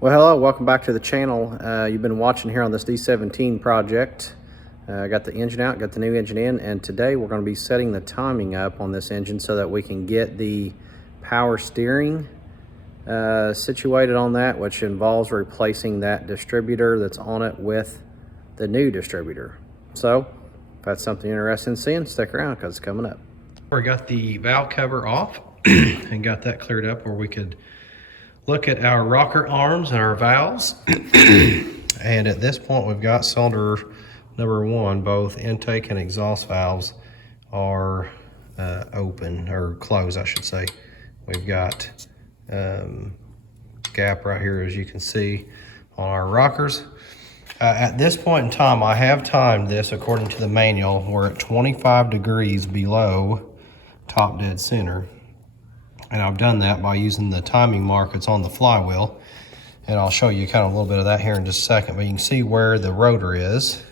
Well, hello, welcome back to the channel. You've been watching here on this D17 project. I got the engine out, got the new engine in, and today we're going to be setting the timing up on this engine so that we can get the power steering situated on that, which involves replacing that distributor that's on it with the new distributor. So, if that's something you're interested in seeing, stick around because it's coming up. We got the valve cover off and got that cleared up where we could look at our rocker arms and our valves. And at this point we've got cylinder number 1, both intake and exhaust valves are open, or closed I should say. We've got gap right here, as you can see, on our rockers. At this point in time, I have timed this according to the manual. We're at 25 degrees below top dead center. And I've done that by using the timing mark that's on the flywheel. And I'll show you kind of a little bit of that here in just a second. But you can see where the rotor is.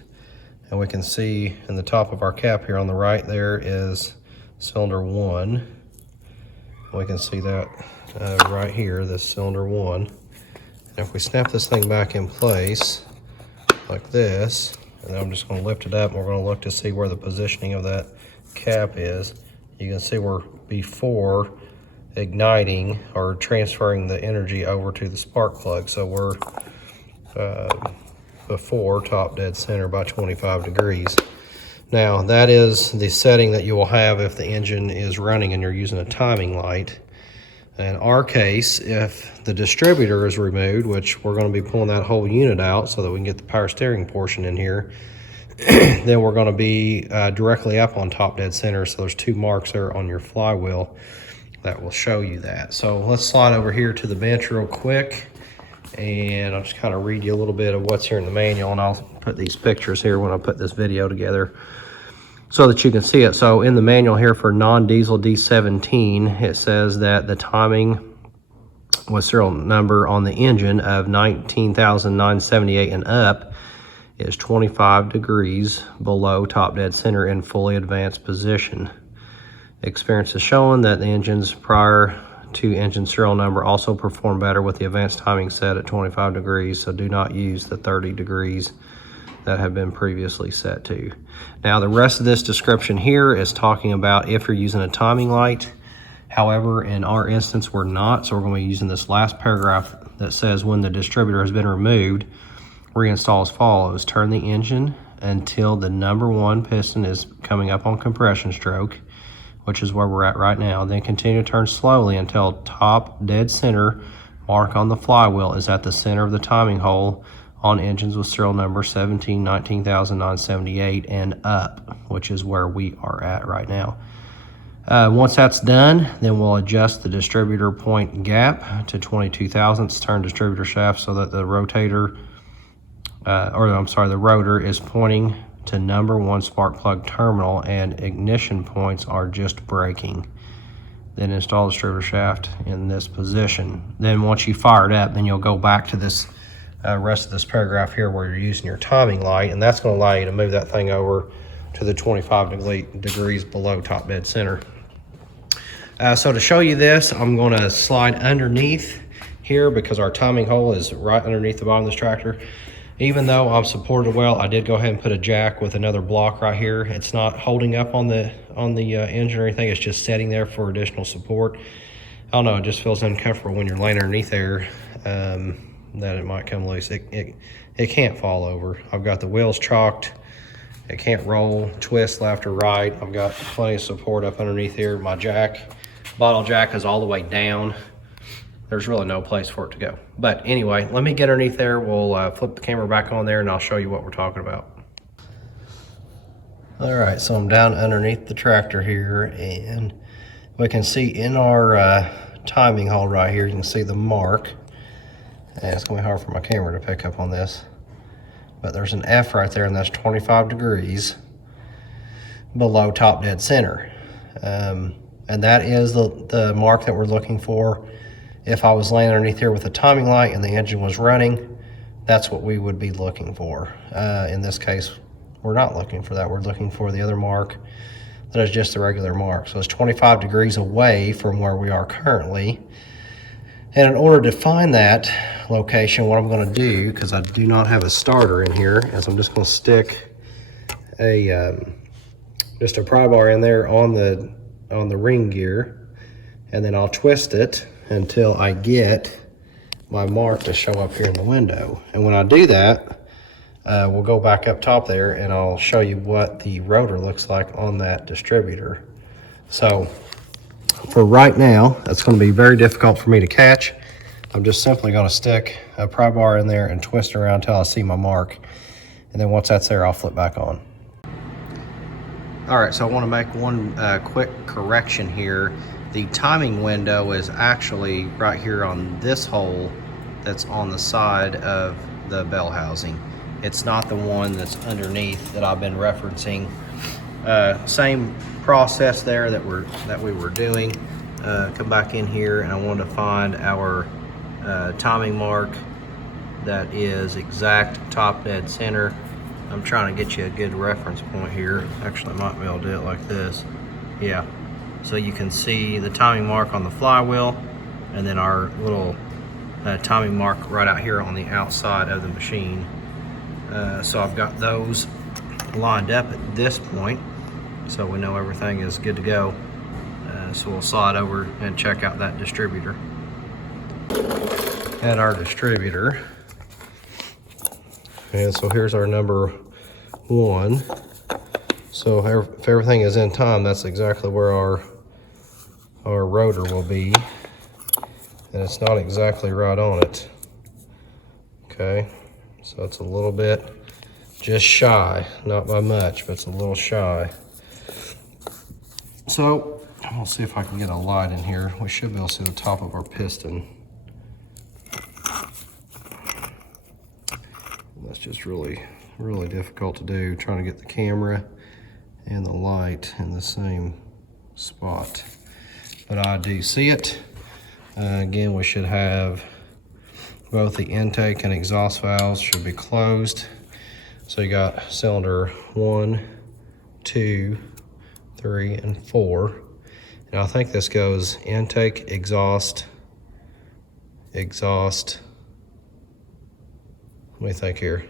And we can see in the top of our cap here on the right there is cylinder 1. We can see that right here, this cylinder 1. And if we snap this thing back in place like this, and then I'm just going to lift it up and we're going to look to see where the positioning of that cap is. You can see we're before igniting or transferring the energy over to the spark plug. So we're before top dead center by 25 degrees. Now that is the setting that you will have if the engine is running and you're using a timing light. In our case, if the distributor is removed, which we're going to be pulling that whole unit out so that we can get the power steering portion in here, then we're going to be directly up on top dead center. So there's 2 marks there on your flywheel that will show you that. So let's slide over here to the bench real quick, and I'll just kind of read you a little bit of what's here in the manual, and I'll put these pictures here when I put this video together so that you can see it. So in the manual here for non-diesel D17, it says that the timing with serial number on the engine of 19,978 and up is 25 degrees below top dead center in fully advanced position. Experience is showing that the engines prior to engine serial number also perform better with the advanced timing set at 25 degrees, so do not use the 30 degrees that have been previously set to. Now the rest of this description here is talking about if you're using a timing light. However, in our instance we're not, so we're going to be using this last paragraph that says when the distributor has been removed, reinstall as follows. Turn the engine until the number 1 piston is coming up on compression stroke, which is where we're at right now. Then continue to turn slowly until top dead center mark on the flywheel is at the center of the timing hole on engines with serial number 19,978 and up, which is where we are at right now. Once that's done, then we'll adjust the distributor point gap to 22 thousandths, turn distributor shaft so that the rotator, the rotor is pointing to number 1 spark plug terminal and ignition points are just braking. Then install the distributor shaft in this position. Then once you fire it up, then you'll go back to this rest of this paragraph here where you're using your timing light, and that's going to allow you to move that thing over to the 25 degrees below top dead center. So to show you this, I'm going to slide underneath here because our timing hole is right underneath the bottom of this tractor. Even though I'm supported well, I did go ahead and put a jack with another block right here. It's not holding up on the engine or anything. It's just setting there for additional support. I don't know, it just feels uncomfortable when you're laying underneath there that it might come loose. It can't fall over. I've got the wheels chalked. It can't roll, twist left or right. I've got plenty of support up underneath here. My jack, bottle jack, is all the way down. There's really no place for it to go. But anyway, let me get underneath there. We'll flip the camera back on there and I'll show you what we're talking about. All right, so I'm down underneath the tractor here, and we can see in our timing hole right here, you can see the mark. And it's gonna be hard for my camera to pick up on this, but there's an F right there, and that's 25 degrees below top dead center. And that is the mark that we're looking for. If I was laying underneath here with a timing light and the engine was running, that's what we would be looking for. In this case, we're not looking for that. We're looking for the other mark that is just the regular mark. So it's 25 degrees away from where we are currently. And in order to find that location, what I'm going to do, because I do not have a starter in here, is I'm just going to stick a just a pry bar in there on the ring gear, and then I'll twist it until I get my mark to show up here in the window. And when I do that, we'll go back up top there and I'll show you what the rotor looks like on that distributor. So for right now, that's going to be very difficult for me to catch. I'm just simply going to stick a pry bar in there and twist around until I see my mark. And then once that's there, I'll flip back on. All right, so I want to make one quick correction here. The timing window is actually right here on this hole that's on the side of the bell housing. It's not the one that's underneath that I've been referencing. Same process there that we were doing. Come back in here, and I want to find our timing mark that is exact top dead center. I'm trying to get you a good reference point here. Actually, I might be able to do it like this. Yeah. So you can see the timing mark on the flywheel, and then our little timing mark right out here on the outside of the machine. So I've got those lined up at this point, so we know everything is good to go. So we'll slide over and check out that distributor. At our distributor, and so here's our number 1. So if everything is in time, that's exactly where our rotor will be, and it's not exactly right on it. Okay, so it's a little bit just shy, not by much, but it's a little shy. So I'm gonna see if I can get a light in here. We should be able to see the top of our piston. That's just really difficult to do, trying to get the camera and the light in the same spot. But I do see it. Again, we should have both the intake and exhaust valves should be closed. So you got cylinder 1, 2, 3, and 4. And I think this goes intake, exhaust. Let me think here.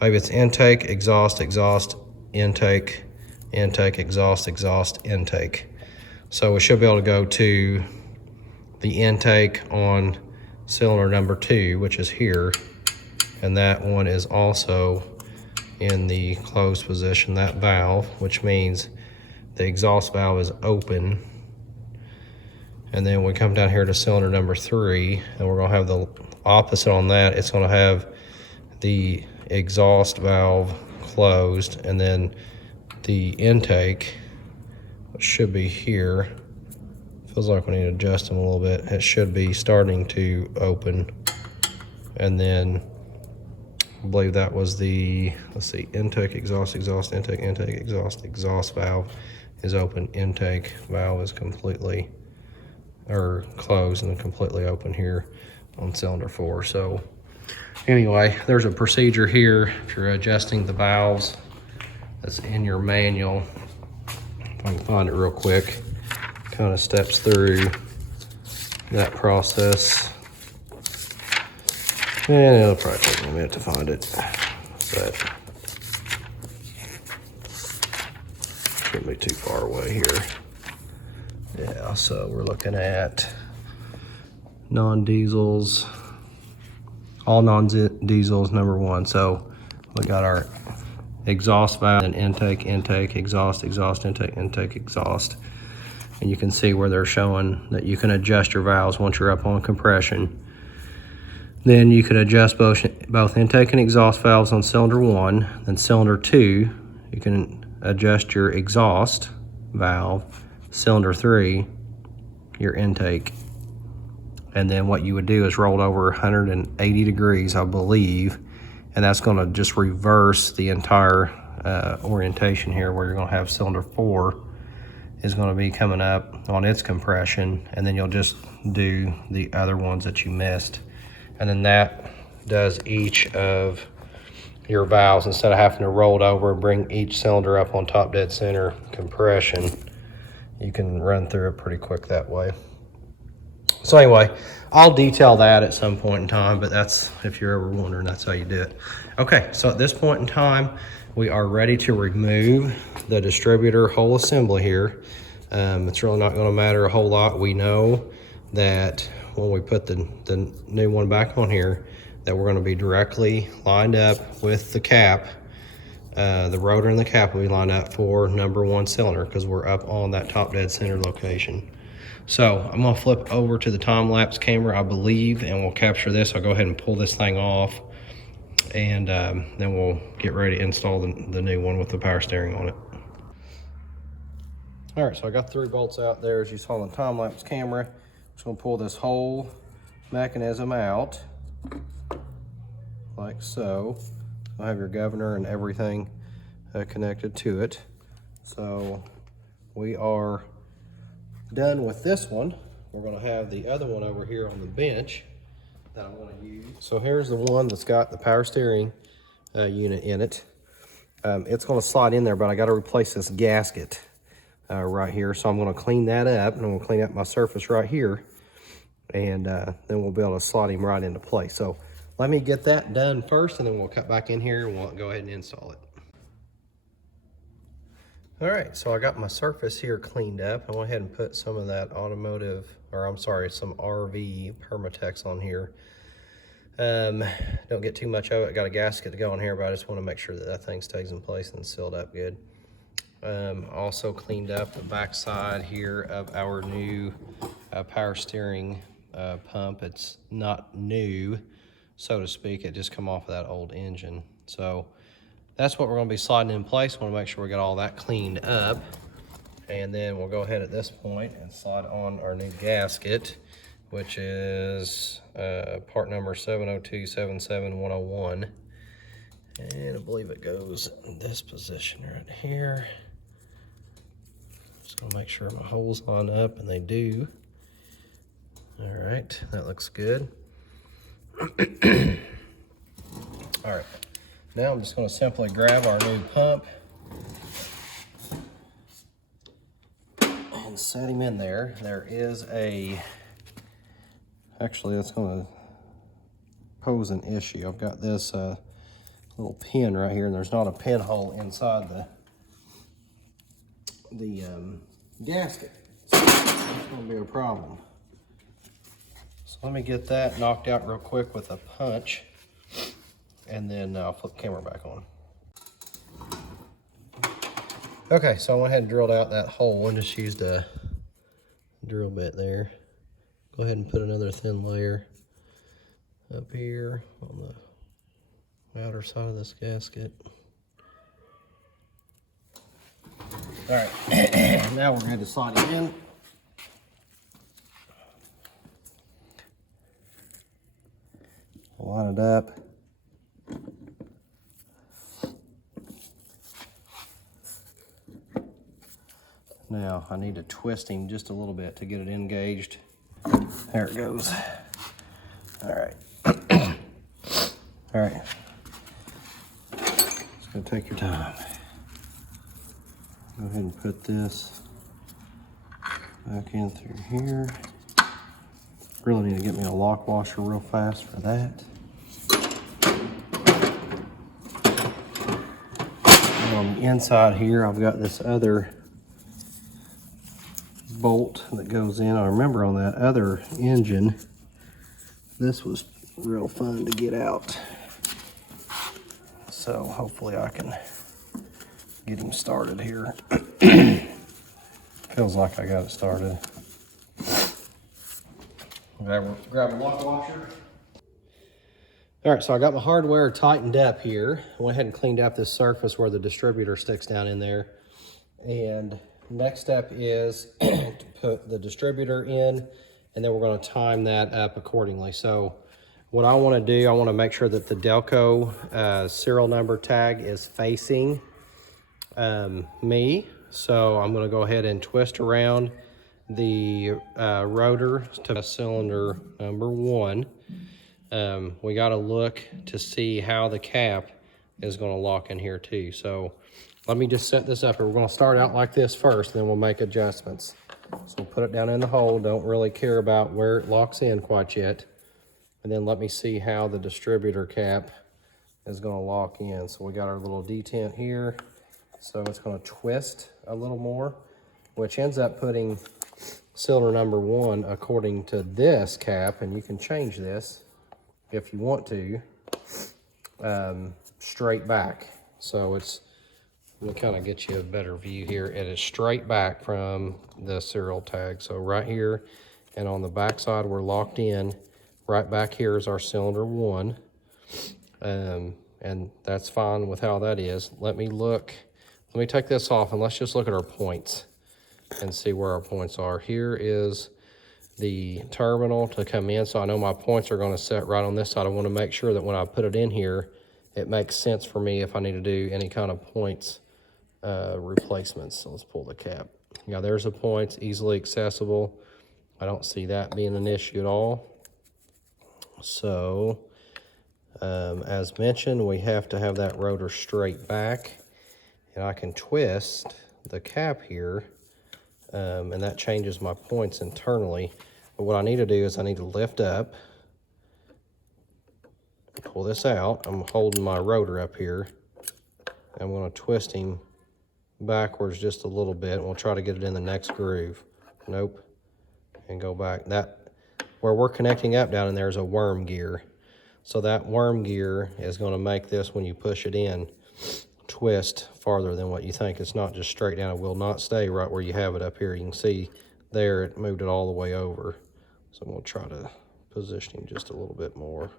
Maybe it's intake, exhaust, intake, exhaust, intake. So we should be able to go to the intake on cylinder number 2, which is here. And that one is also in the closed position, that valve, which means the exhaust valve is open. And then we come down here to cylinder number 3, and we're gonna have the opposite on that. It's gonna have the exhaust valve closed, and then the intake, which should be here. Feels like we need to adjust them a little bit. It should be starting to open. And then I believe that was the, let's see, intake, exhaust, intake, exhaust valve is open. Intake valve is completely, or closed and completely open here on cylinder 4. So anyway, there's a procedure here if you're adjusting the valves that's in your manual. If I can find it real quick, kind of steps through that process. And it'll probably take me a minute to find it, but shouldn't be too far away here. Yeah, so we're looking at non-diesels, all non-diesels, number 1. So we got our exhaust valve and intake, exhaust, intake, exhaust. And you can see where they're showing that you can adjust your valves once you're up on compression. Then you can adjust both intake and exhaust valves on cylinder 1. Then cylinder 2, you can adjust your exhaust valve. Cylinder 3, your intake. And then what you would do is roll it over 180 degrees, I believe, and that's going to just reverse the entire orientation here, where you're going to have cylinder 4 is going to be coming up on its compression, and then you'll just do the other ones that you missed. And then that does each of your valves. Instead of having to roll it over and bring each cylinder up on top dead center compression, you can run through it pretty quick that way. So anyway, I'll detail that at some point in time, but that's, if you're ever wondering, that's how you do it. Okay, so at this point in time, we are ready to remove the distributor whole assembly here. It's really not gonna matter a whole lot. We know that when we put the new one back on here, that we're gonna be directly lined up with the cap. The rotor and the cap will be lined up for #1 cylinder because we're up on that top dead center location. So I'm gonna flip over to the time-lapse camera, I believe, and we'll capture this. I'll go ahead and pull this thing off, and then we'll get ready to install the new one with the power steering on it. All right, so I got 3 bolts out there as you saw on the time-lapse camera. Just gonna pull this whole mechanism out, like so. You'll have your governor and everything connected to it. So we are done with this one. We're gonna have the other one over here on the bench that I'm gonna use. So here's the one that's got the power steering unit in it. It's gonna slide in there, but I gotta replace this gasket right here. So I'm gonna clean that up, and I'm gonna clean up my surface right here, and then we'll be able to slot him right into place. So let me get that done first, and then we'll cut back in here and we'll go ahead and install it. All right, so I got my surface here cleaned up. I went ahead and put some of that automotive, or I'm sorry, some RV Permatex on here. Don't get too much of it. Got a gasket to go on here, but I just want to make sure that that thing stays in place and sealed up good. Also cleaned up the back side here of our new power steering pump. It's not new, so to speak. It just come off of that old engine. So that's what we're going to be sliding in place. Want to make sure we got all that cleaned up, and then we'll go ahead at this point and slide on our new gasket, which is part number 70277-101, and I believe it goes in this position right here. Just gonna make sure my holes line up, and they do. All right, that looks good. All right. Now I'm just going to simply grab our new pump and set him in there. There is actually that's going to pose an issue. I've got this little pin right here, and there's not a pinhole inside the gasket. So that's going to be a problem. So let me get that knocked out real quick with a punch, and then I'll flip the camera back on. Okay, so I went ahead and drilled out that hole and just used a drill bit there. Go ahead and put another thin layer up here on the outer side of this gasket. All right, now we're going to slide it in. Line it up. Now I need to twist him just a little bit to get it engaged. There it goes. All right. All right. It's gonna take your time. Go ahead and put this back in through here. Really need to get me a lock washer real fast for that. And on the inside here, I've got this other bolt that goes in. I remember on that other engine, this was real fun to get out. So hopefully I can get him started here. Feels like I got it started. Grab a lock washer. All right, so I got my hardware tightened up here. I went ahead and cleaned up this surface where the distributor sticks down in there. And next step is to put the distributor in, and then we're going to time that up accordingly. So what I want to do, I want to make sure that the Delco serial number tag is facing me. So I'm going to go ahead and twist around the rotor to cylinder number 1. We got to look to see how the cap is going to lock in here too. So let me just set this up. We're going to start out like this first, and then we'll make adjustments. So we'll put it down in the hole. Don't really care about where it locks in quite yet. And then let me see how the distributor cap is going to lock in. So we got our little detent here. So it's going to twist a little more, which ends up putting cylinder number 1 according to this cap, and you can change this if you want to, straight back. So it's, let me kind of get you a better view here. It is straight back from the serial tag. So right here and on the back side we're locked in. Right back here is our cylinder 1. And that's fine with how that is. Let me take this off and let's just look at our points and see where our points are. Here is the terminal to come in, so I know my points are going to set right on this side. I want to make sure that when I put it in here, it makes sense for me if I need to do any kind of points replacements. So let's pull the cap. Now there's the points, easily accessible. I don't see that being an issue at all. So as mentioned, we have to have that rotor straight back, and I can twist the cap here, and that changes my points internally. But what I need to do is I need to lift up, pull this out. I'm holding my rotor up here. I'm going to twist him backwards just a little bit, and we'll try to get it in the next groove. Nope. And go back. That, where we're connecting up down in there is a worm gear. So that worm gear is going to make this, when you push it in, twist farther than what you think. It's not just straight down. It will not stay right where you have it up here. You can see there it moved it all the way over. So I'm going to try to position him just a little bit more.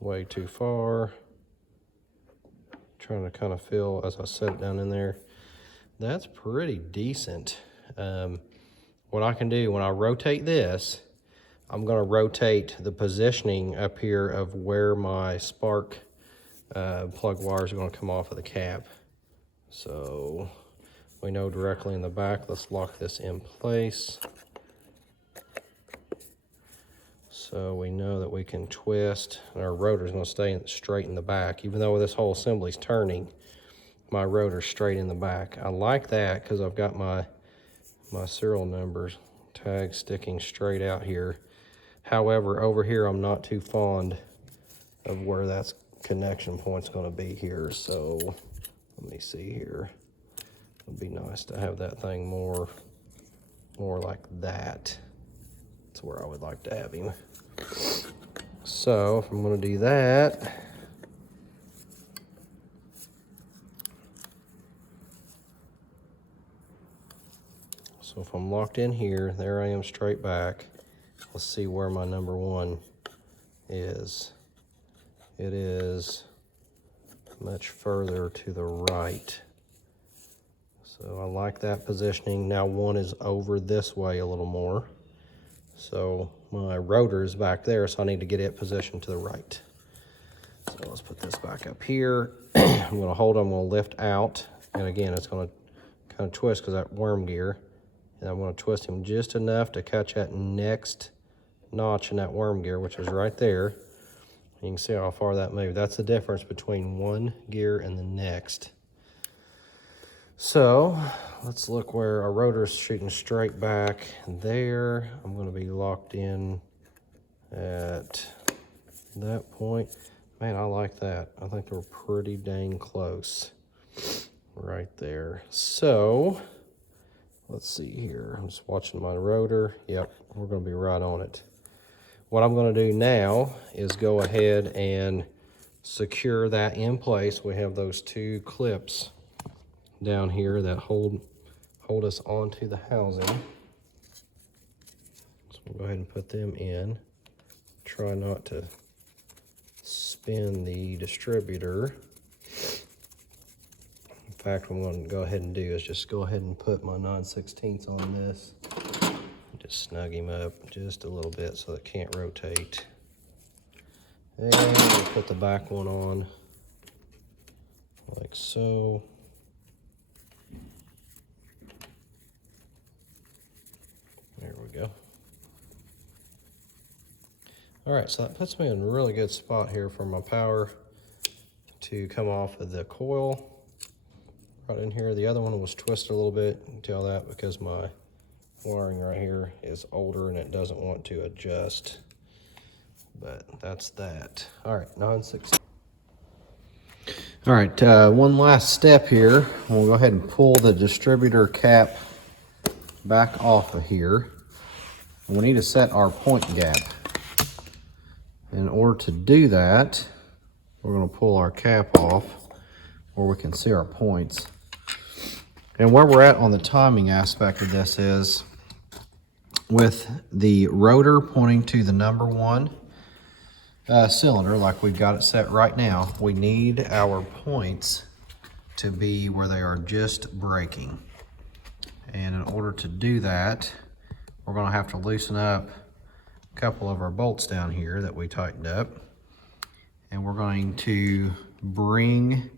Way too far. Trying to kind of feel as I set it down in there. That's pretty decent. What I can do when I rotate this, I'm going to rotate the positioning up here of where my spark plug wires are going to come off of the cap. So we know directly in the back. Let's lock this in place. So we know that we can twist, and our rotor is going to stay straight in the back. Even though this whole assembly is turning, my rotor's straight in the back. I like that because I've got my serial numbers tag sticking straight out here. However, over here I'm not too fond of where that connection point's going to be here. So let me see here. It'd be nice to have that thing more like that. That's where I would like to have him. So if I'm going to do that, so if I'm locked in here, there I am straight back. Let's see where my number 1 is. It is much further to the right. So I like that positioning. Now 1 is over this way a little more. So my rotor is back there, so I need to get it positioned to the right. So let's put this back up here. I'm going to hold, I'm going to lift out. And again, it's going to kind of twist because that worm gear. And I'm going to twist him just enough to catch that next notch in that worm gear, which is right there. You can see how far that moved. That's the difference between one gear and the next. So let's look where our rotor is shooting straight back there. I'm going to be locked in at that point. Man, I like that. I think we're pretty dang close right there. So let's see here. I'm just watching my rotor. Yep, we're going to be right on it. What I'm going to do now is go ahead and secure that in place. We have those 2 clips down here that hold us onto the housing. So we'll go ahead and put them in. Try not to spin the distributor. In fact, what I'm going to go ahead and do is just go ahead and put my 9/16 on this. Just snug him up just a little bit so it can't rotate. And we'll put the back one on like so. There we go. All right, so that puts me in a really good spot here for my power to come off of the coil right in here. The other one was twisted a little bit. You can tell that because my wiring right here is older and it doesn't want to adjust. But that's that. All right, 9/16. All right, one last step here. We'll go ahead and pull the distributor cap back off of here. We need to set our point gap. In order to do that, we're going to pull our cap off where we can see our points. And where we're at on the timing aspect of this is with the rotor pointing to the number 1 cylinder, like we've got it set right now, we need our points to be where they are just breaking. And in order to do that, we're going to have to loosen up a couple of our bolts down here that we tightened up. And we're going to bring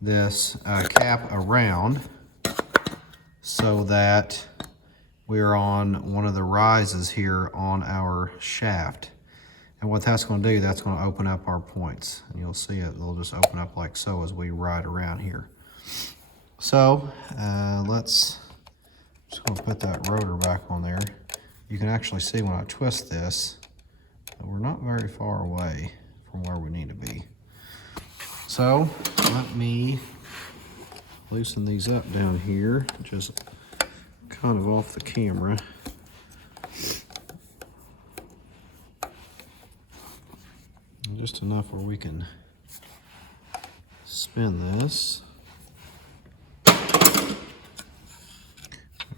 this cap around so that we're on one of the rises here on our shaft. And what that's going to do, that's going to open up our points. And you'll see it, they'll just open up like so as we ride around here. So just going to put that rotor back on there. You can actually see when I twist this, that we're not very far away from where we need to be. So let me loosen these up down here, just kind of off the camera. Just enough where we can spin this. All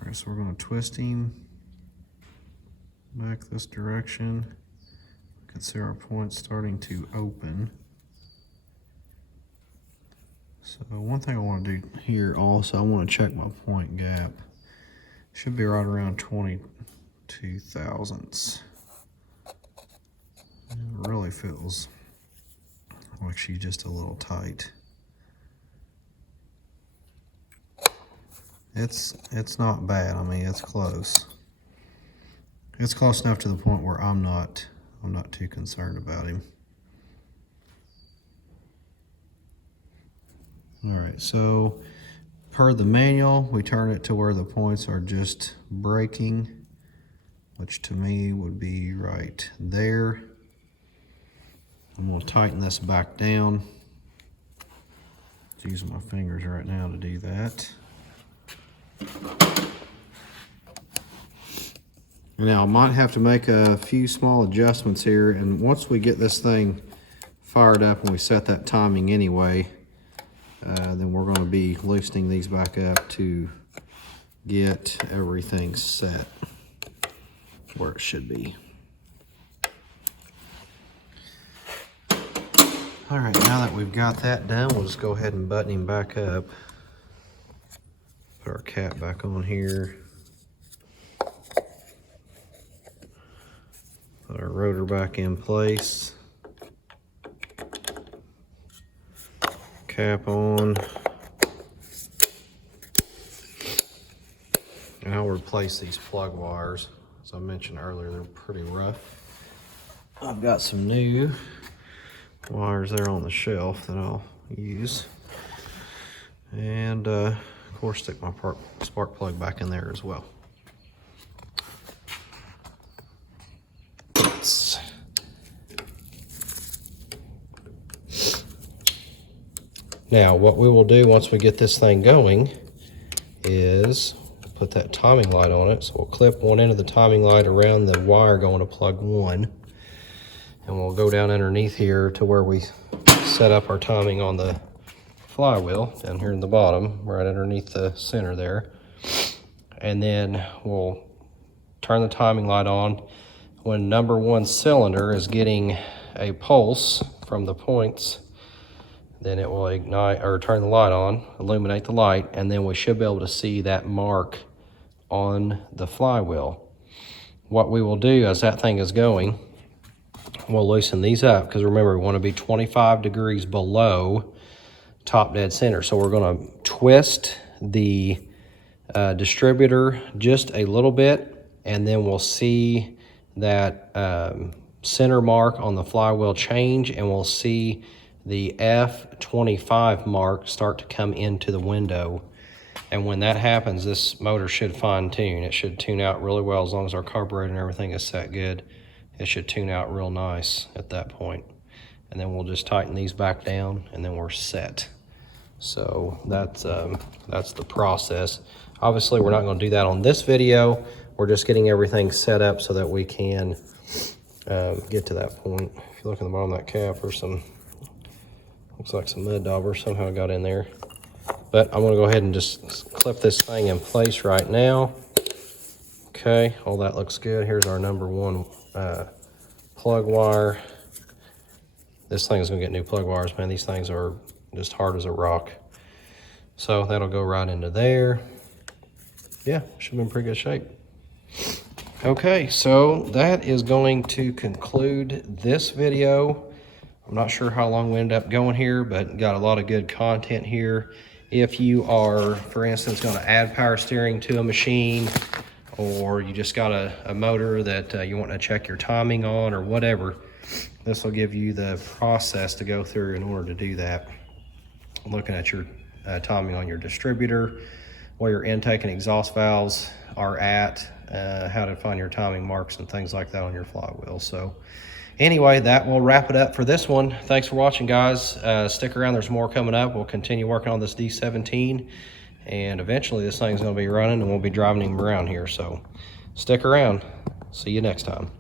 right, so we're going to twist him back this direction. You can see our points starting to open. So one thing I want to do here also, I want to check my point gap. Should be right around 22 thousandths. It really feels like she's just a little tight. It's not bad. I mean, it's close. It's close enough to the point where I'm not too concerned about him. All right, so per the manual, we turn it to where the points are just breaking, which to me would be right there. I'm going to tighten this back down. I'm using my fingers right now to do that. Now I might have to make a few small adjustments here, and once we get this thing fired up and we set that timing anyway, then we're going to be loosening these back up to get everything set where it should be. All right, now that we've got that done, we'll just go ahead and button him back up. Put our cap back on here. Put our rotor back in place. Cap on. And I'll replace these plug wires. As I mentioned earlier, they're pretty rough. I've got some new wires there on the shelf that I'll use. And of course, stick my spark plug back in there as well. Now, what we will do once we get this thing going is put that timing light on it. So we'll clip one end of the timing light around the wire going to plug 1. And we'll go down underneath here to where we set up our timing on the flywheel, down here in the bottom, right underneath the center there. And then we'll turn the timing light on. When number 1 cylinder is getting a pulse from the points, then it will ignite or turn the light on, illuminate the light, and then we should be able to see that mark on the flywheel. What we will do as that thing is going, we'll loosen these up, because remember, we want to be 25 degrees below top dead center. So we're going to twist the distributor just a little bit, and then we'll see that center mark on the flywheel change, and we'll see the F25 mark start to come into the window. And when that happens, this motor should fine tune. It should tune out really well as long as our carburetor and everything is set good. It should tune out real nice at that point. And then we'll just tighten these back down and then we're set. So that's the process. Obviously, we're not going to do that on this video. We're just getting everything set up so that we can get to that point. If you look in the bottom of that cap, there's some, looks like some mud daubers somehow got in there. But I'm going to go ahead and just clip this thing in place right now. Okay, all that looks good. Here's our number 1 plug wire. This thing is going to get new plug wires, man. These things are just hard as a rock. So that'll go right into there. Yeah, should be in pretty good shape. Okay, so that is going to conclude this video. I'm not sure how long we end up going here, but got a lot of good content here. If you are, for instance, going to add power steering to a machine, or you just got a motor that you want to check your timing on or whatever, this will give you the process to go through in order to do that. Looking at your timing on your distributor, where your intake and exhaust valves are at, how to find your timing marks and things like that on your flywheel. So anyway, that will wrap it up for this one. Thanks for watching, guys. Stick around, there's more coming up. We'll continue working on this D17, and eventually this thing's going to be running and we'll be driving him around here. So stick around. See you next time.